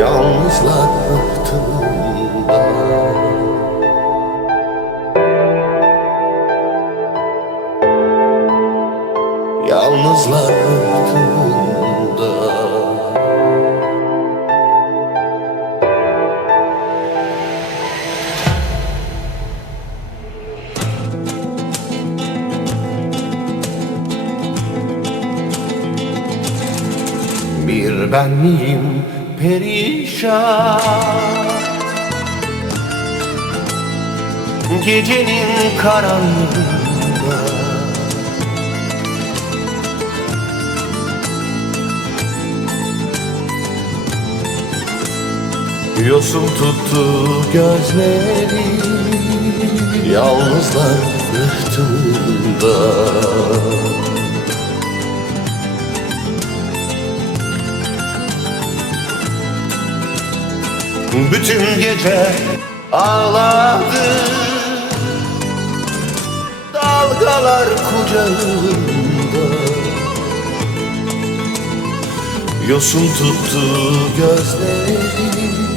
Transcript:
Yalnızlar rıhtımda Yalnızlar rıhtımda Bir ben miyim perişan. Gecenin karanlığında. Yosun tuttu gözleri Yalnızlar rıhtımda Bütün gece ağladı Dalgalar kucağında. Yosun tuttu gözleri